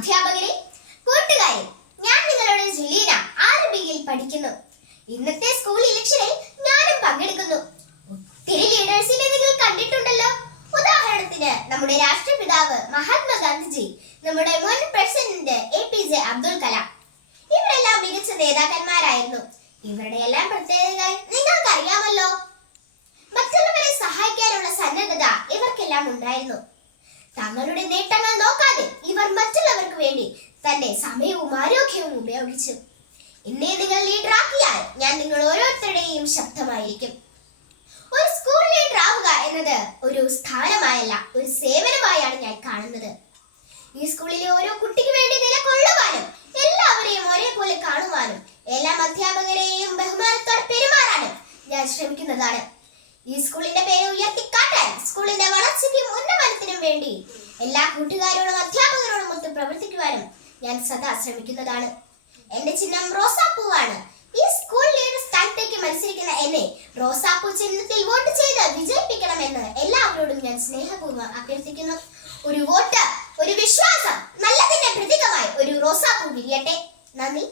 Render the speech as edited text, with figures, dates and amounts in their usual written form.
അധ്യാപകരെ, കൂട്ടുകാരെ, ഞാൻ നിങ്ങളുടെ ജുലീന 6ബിയിൽ പഠിക്കുന്നു. ഇന്നത്തെ സ്കൂൾ ഇലക്ഷനിൽ ഞാനും പങ്കെടുക്കുന്നു. ഒത്തിരി ലീഡേഴ്സിനെ നിങ്ങൾ കണ്ടിട്ടുണ്ടല്ലോ. ഉദാഹരണത്തിന് നമ്മുടെ രാഷ്ട്രപിതാവ് മഹാത്മാഗാന്ധിജി, നമ്മുടെ മുൻ പ്രസിഡന്റ് APJ അബ്ദുൽ കലാം. ഇവരെല്ലാം മികച്ച നേതാക്കന്മാരായിരുന്നു. ഇവരുടെ എല്ലാം പ്രത്യേകതകൾ നിങ്ങൾക്കറിയാമല്ലോ. മറ്റുള്ളവരെ സഹായിക്കാനുള്ള സന്നദ്ധത ഇവർക്കെല്ലാം ഉണ്ടായിരുന്നു. തങ്ങളുടെ നേട്ടങ്ങൾ നോക്കാതെ ഇവർ മറ്റുള്ളവർക്ക് വേണ്ടി തന്റെ സമയവും ആരോഗ്യവും ഉപയോഗിച്ചു. എന്നെ നിങ്ങൾ ലീഡറാക്കിയാൽ ഞാൻ നിങ്ങൾ ഓരോരുത്തരുടെയും ശബ്ദമായിരിക്കും. ഒരു സ്കൂൾ ലീഡർ ആവുക എന്നത് ഒരു സ്ഥാനമായല്ല, ഒരു സേവനമായാണ് ഞാൻ കാണുന്നത്. ഈ സ്കൂളിലെ ഓരോ കുട്ടിക്ക് വേണ്ടി നിലകൊള്ളുവാനും എല്ലാവരെയും ഒരേപോലെ കാണുവാനും എല്ലാ അധ്യാപകരെയും ബഹുമാനത്തോടെ പെരുമാറാനും ഞാൻ ശ്രമിക്കുന്നതാണ്. ഈ സ്കൂളിന്റെ പേര് ഉയർത്തിക്കാട്ടാൻ, സ്കൂളിന്റെ വളർച്ചയ്ക്കും ഉന്നമനത്തിനും വേണ്ടി എല്ലാ കൂട്ടുകാരോടും അധ്യാപകരോടും ഒത്ത് പ്രവർത്തിക്കുവാനും ഞാൻ സദാ ശ്രമിക്കുന്നതാണ്. എന്റെ ചിഹ്നം റോസാപ്പൂവാണ്. ഈ സ്കൂൾ ലീഡർ സ്ഥാനത്തേക്ക് മത്സരിക്കുന്ന എന്നെ റോസാപ്പൂ ചിഹ്നത്തിൽ വോട്ട് ചെയ്ത് വിജയിപ്പിക്കണമെന്ന് എല്ലാവരോടും ഞാൻ സ്നേഹപൂർവ്വം അഭ്യർത്ഥിക്കുന്നു. ഒരു വോട്ട്, ഒരു വിശ്വാസം, നല്ലതിന്റെ പ്രതീകമായി ഒരു റോസാപ്പൂ വിരിയട്ടെ. നന്ദി.